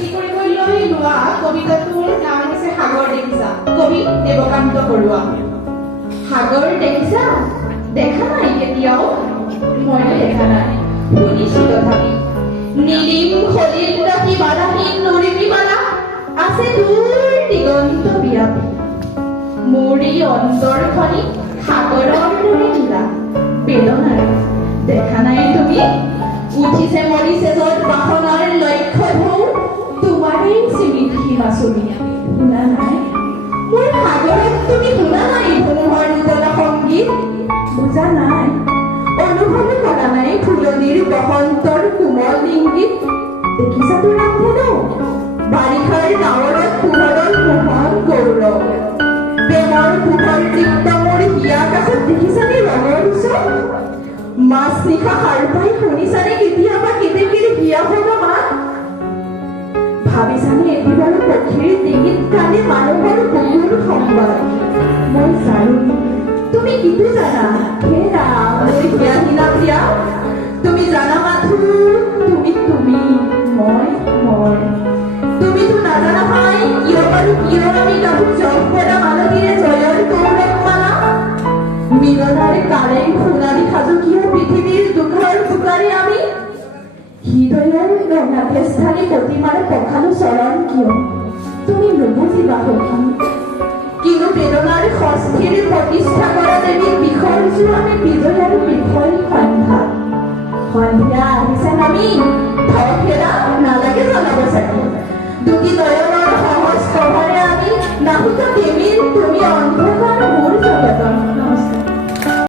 আবৃত্তি কৰিবলৈ লোৱা কবিতাটোৰ নাম হৈছে সাগৰ দেখিছা, কবি দেৱকান্ত বৰুৱা। সাগৰ দেখিছা? দেখা নাই কেতিয়াও? মইও দেখা নাই, শুনিছো তথাপি। নীলিম সলিল ৰাতি বাধাহীন নৰিমী মালা আছে দূৰ দিগন্ত বিৰাপি। মোৰ এই অন্তৰখনি সাগৰৰ দৰে নীলা বেদনাৰ দেখা নাই তুমি? উঠিছে মৰিছে যত বাসনাৰ লক্ষ্য ঢৌ তোমাৰেই স্মৃতি মাচুৰি শুনা নাই? মোৰ সাগৰত তুমি শুনা নাই ধুমুহাৰ উদলা সংগীত? বুজা নাই, অনুভৱ কৰা নাই ফুলনিৰ বসন্তৰ কোমল ইংগিত? দেখিছাতো ৰান্ধেনো বাৰিষাৰ ডাৱৰত পোহৰৰ মোহন গৌৰৱ। প্ৰেমৰ পোহৰ তৃপ্ত মোৰ হিয়া কাষত দেখিছানে ৰঙৰ ওচৰ? মাছ নিশা সাৰ পাই শুনিছানে কেতিয়াবা কেতেকীৰ হিয়া ভগা মাত? ভাবিছানে এটি বাৰু পক্ষীৰ ডিঙিত কানে মানুহৰ বুকুৰ সংবাদ? মই জানো তুমি কিটো জানা হেৰা মোৰ হিয়াহীনা প্ৰিয়া। তুমি জানা মাথো তুমি মই তুমিতো নাজানা ভাই কিয় বাৰু কিয় আমি গাবো জগ পৰা মানৱীৰে জয়ৰ গৌৰৱ মালা। মিলনাৰ কালে সোণালী সাজকীয়া পৃথিৱীৰ দুখৰ পুকাৰে আমি হৃদয়ৰ ৰঙাতে স্থানী প্ৰতিমাৰ পখালো চৰণ কিয় তুমি নুবুজিবা সখী। কিন্তু বেদনাৰ ষষ্ঠীৰ প্ৰতিষ্ঠা কৰা দেৱী বিসৰ্জো আমি বিজয় আৰু বিফল সন্ধ্যা। সন্ধ্যা আহিছে নামি থ ফেৰা নালাগে জনাব চাগে দুটি নয়ন